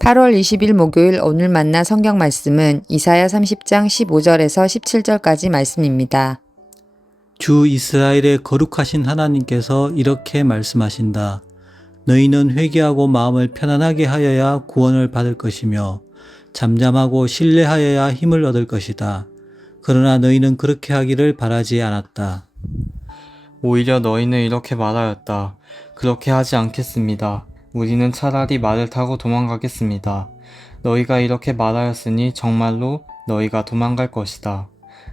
8월 20일 목요일 오늘 만나 성경 말씀은 이사야 30장 15절에서 17절까지 말씀입니다. 주 이스라엘의 거룩하신 하나님께서 이렇게 말씀하신다. 너희는 회개하고 마음을 편안하게 하여야 구원을 받을 것이며 잠잠하고 신뢰하여야 힘을 얻을 것이다. 그러나 너희는 그렇게 하기를 바라지 않았다. 오히려 너희는 이렇게 말하였다. 그렇게 하지 않겠습니다. 우리는 차라리 말을 타고 도망가겠습니다. 너희가 이렇게 말하였으니 정말로 너희가 도망갈 것이다.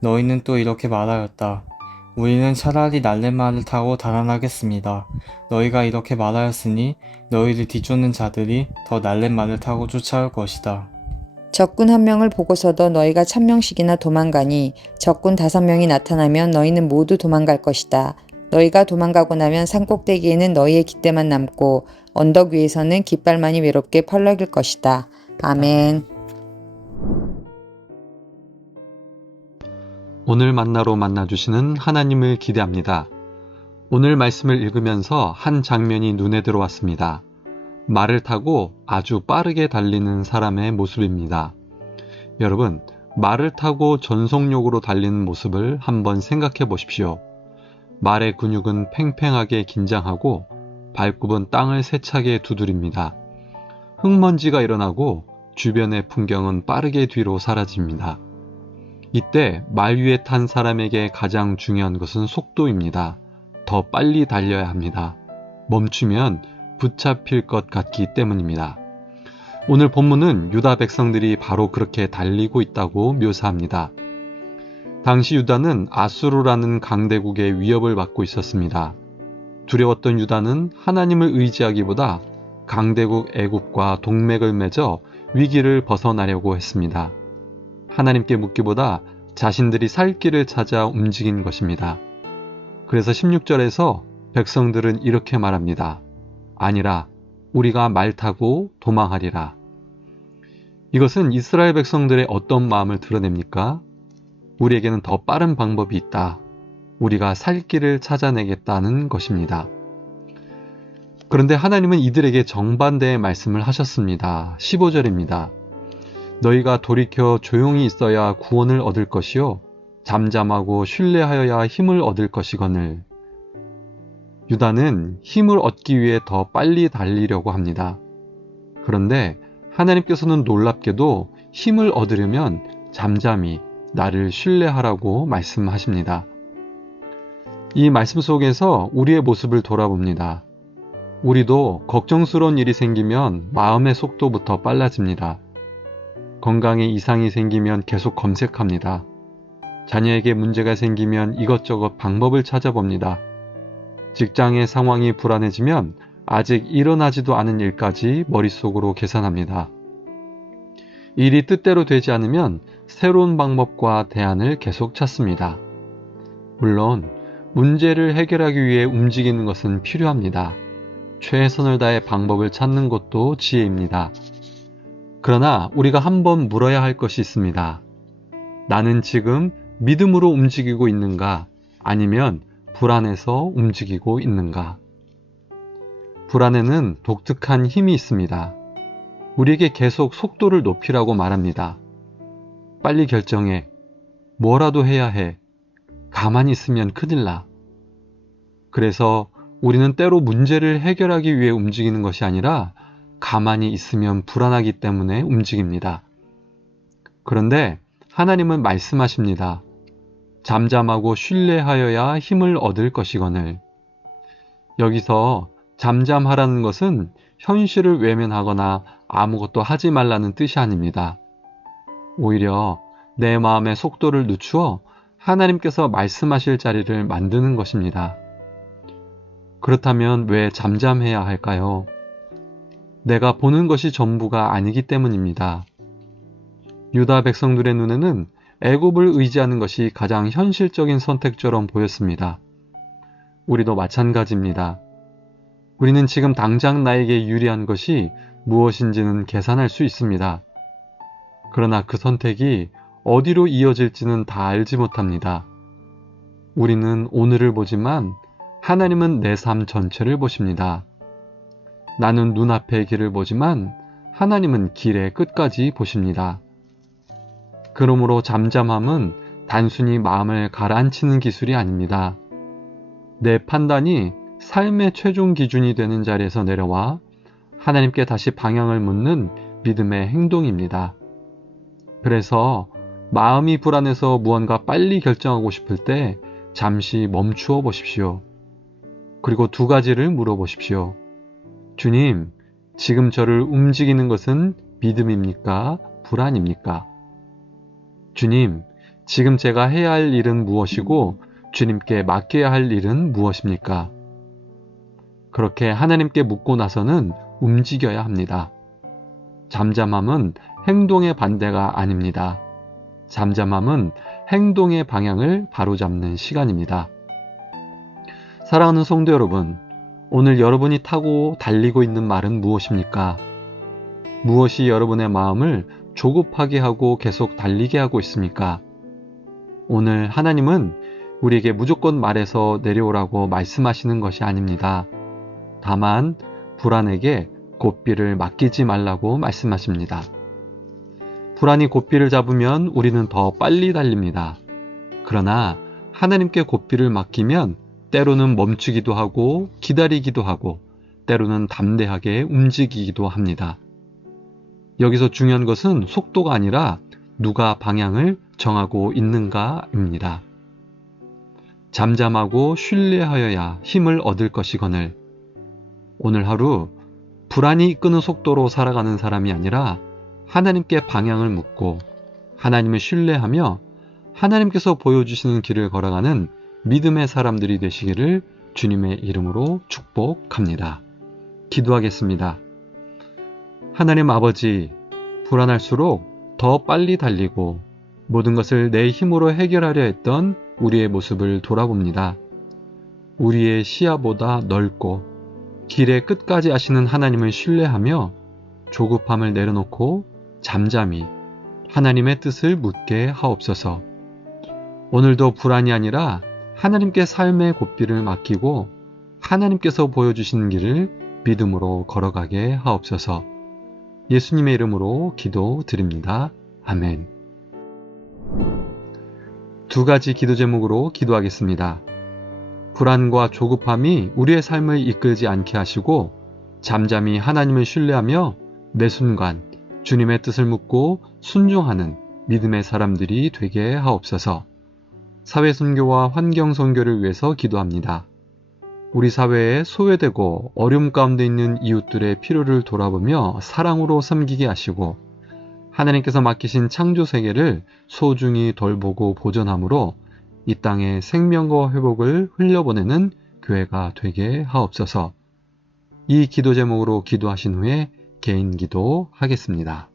너희는 또 이렇게 말하였다. 우리는 차라리 날래말을 타고 달아나겠습니다. 너희가 이렇게 말하였으니 너희를 뒤쫓는 자들이 더 날래말을 타고 쫓아올 것이다. 적군 1명을 보고서도 너희가 1000명씩이나 도망가니 적군 5명이 나타나면 너희는 모두 도망갈 것이다. 너희가 도망가고 나면 산꼭대기에는 너희의 깃대만 남고 언덕 위에서는 깃발만이 외롭게 펄럭일 것이다. 아멘. 오늘 만나로 만나주시는 하나님을 기대합니다. 오늘 말씀을 읽으면서 한 장면이 눈에 들어왔습니다. 말을 타고 아주 빠르게 달리는 사람의 모습입니다. 여러분, 말을 타고 전속력으로 달리는 모습을 한번 생각해 보십시오. 말의 근육은 팽팽하게 긴장하고 발굽은 땅을 세차게 두드립니다. 흙먼지가 일어나고 주변의 풍경은 빠르게 뒤로 사라집니다. 이때 말 위에 탄 사람에게 가장 중요한 것은 속도입니다. 더 빨리 달려야 합니다. 멈추면 붙잡힐 것 같기 때문입니다. 오늘 본문은 유다 백성들이 바로 그렇게 달리고 있다고 묘사합니다. 당시 유다는 아수르라는 강대국의 위협을 받고 있었습니다. 두려웠던 유다는 하나님을 의지하기보다 강대국 애굽과 동맥을 맺어 위기를 벗어나려고 했습니다. 하나님께 묻기보다 자신들이 살 길을 찾아 움직인 것입니다. 그래서 16절에서 백성들은 이렇게 말합니다. 아니라 우리가 말 타고 도망하리라. 이것은 이스라엘 백성들의 어떤 마음을 드러냅니까? 우리에게는 더 빠른 방법이 있다. 우리가 살 길을 찾아내겠다는 것입니다. 그런데 하나님은 이들에게 정반대의 말씀을 하셨습니다. 15절입니다. 너희가 돌이켜 조용히 있어야 구원을 얻을 것이요 잠잠하고 신뢰하여야 힘을 얻을 것이거늘. 유다는 힘을 얻기 위해 더 빨리 달리려고 합니다. 그런데 하나님께서는 놀랍게도 힘을 얻으려면 잠잠히 나를 신뢰하라고 말씀하십니다. 이 말씀 속에서 우리의 모습을 돌아봅니다. 우리도 걱정스러운 일이 생기면 마음의 속도부터 빨라집니다. 건강에 이상이 생기면 계속 검색합니다. 자녀에게 문제가 생기면 이것저것 방법을 찾아봅니다. 직장의 상황이 불안해지면 아직 일어나지도 않은 일까지 머릿속으로 계산합니다. 일이 뜻대로 되지 않으면 새로운 방법과 대안을 계속 찾습니다. 물론 문제를 해결하기 위해 움직이는 것은 필요합니다. 최선을 다해 방법을 찾는 것도 지혜입니다. 그러나 우리가 한번 물어야 할 것이 있습니다. 나는 지금 믿음으로 움직이고 있는가? 아니면 불안해서 움직이고 있는가? 불안에는 독특한 힘이 있습니다. 우리에게 계속 속도를 높이라고 말합니다. 빨리 결정해. 뭐라도 해야 해. 가만히 있으면 큰일 나. 그래서 우리는 때로 문제를 해결하기 위해 움직이는 것이 아니라 가만히 있으면 불안하기 때문에 움직입니다. 그런데 하나님은 말씀하십니다. 잠잠하고 신뢰하여야 힘을 얻을 것이거늘. 여기서 잠잠하라는 것은 현실을 외면하거나 아무것도 하지 말라는 뜻이 아닙니다. 오히려 내 마음의 속도를 늦추어 하나님께서 말씀하실 자리를 만드는 것입니다. 그렇다면 왜 잠잠해야 할까요? 내가 보는 것이 전부가 아니기 때문입니다. 유다 백성들의 눈에는 애굽을 의지하는 것이 가장 현실적인 선택처럼 보였습니다. 우리도 마찬가지입니다. 우리는 지금 당장 나에게 유리한 것이 무엇인지는 계산할 수 있습니다. 그러나 그 선택이 어디로 이어질지는 다 알지 못합니다. 우리는 오늘을 보지만 하나님은 내 삶 전체를 보십니다. 나는 눈앞의 길을 보지만 하나님은 길의 끝까지 보십니다. 그러므로 잠잠함은 단순히 마음을 가라앉히는 기술이 아닙니다. 내 판단이 삶의 최종 기준이 되는 자리에서 내려와 하나님께 다시 방향을 묻는 믿음의 행동입니다. 그래서 마음이 불안해서 무언가 빨리 결정하고 싶을 때 잠시 멈추어 보십시오. 그리고 두 가지를 물어보십시오. 주님, 지금 저를 움직이는 것은 믿음입니까? 불안입니까? 주님, 지금 제가 해야 할 일은 무엇이고 주님께 맡겨야 할 일은 무엇입니까? 그렇게 하나님께 묻고 나서는 움직여야 합니다. 잠잠함은 행동의 반대가 아닙니다. 잠잠함은 행동의 방향을 바로잡는 시간입니다. 사랑하는 성도 여러분, 오늘 여러분이 타고 달리고 있는 말은 무엇입니까? 무엇이 여러분의 마음을 조급하게 하고 계속 달리게 하고 있습니까? 오늘 하나님은 우리에게 무조건 말해서 내려오라고 말씀하시는 것이 아닙니다. 다만 불안에게 고삐를 맡기지 말라고 말씀하십니다. 불안이 고삐를 잡으면 우리는 더 빨리 달립니다. 그러나 하나님께 고삐를 맡기면 때로는 멈추기도 하고 기다리기도 하고 때로는 담대하게 움직이기도 합니다. 여기서 중요한 것은 속도가 아니라 누가 방향을 정하고 있는가입니다. 잠잠하고 신뢰하여야 힘을 얻을 것이거늘 오늘 하루 불안이 이끄는 속도로 살아가는 사람이 아니라 하나님께 방향을 묻고 하나님을 신뢰하며 하나님께서 보여주시는 길을 걸어가는 믿음의 사람들이 되시기를 주님의 이름으로 축복합니다. 기도하겠습니다. 하나님 아버지, 불안할수록 더 빨리 달리고 모든 것을 내 힘으로 해결하려 했던 우리의 모습을 돌아봅니다. 우리의 시야보다 넓고 길의 끝까지 아시는 하나님을 신뢰하며 조급함을 내려놓고 잠잠히 하나님의 뜻을 묻게 하옵소서. 오늘도 불안이 아니라 하나님께 삶의 고삐를 맡기고 하나님께서 보여주시는 길을 믿음으로 걸어가게 하옵소서. 예수님의 이름으로 기도드립니다. 아멘. 두 가지 기도 제목으로 기도하겠습니다. 불안과 조급함이 우리의 삶을 이끌지 않게 하시고 잠잠히 하나님을 신뢰하며 매 순간 주님의 뜻을 묻고 순종하는 믿음의 사람들이 되게 하옵소서. 사회선교와 환경선교를 위해서 기도합니다. 우리 사회에 소외되고 어려움 가운데 있는 이웃들의 필요를 돌아보며 사랑으로 섬기게 하시고 하나님께서 맡기신 창조세계를 소중히 돌보고 보존함으로 이 땅에 생명과 회복을 흘려보내는 교회가 되게 하옵소서. 이 기도 제목으로 기도하신 후에 개인 기도 하겠습니다.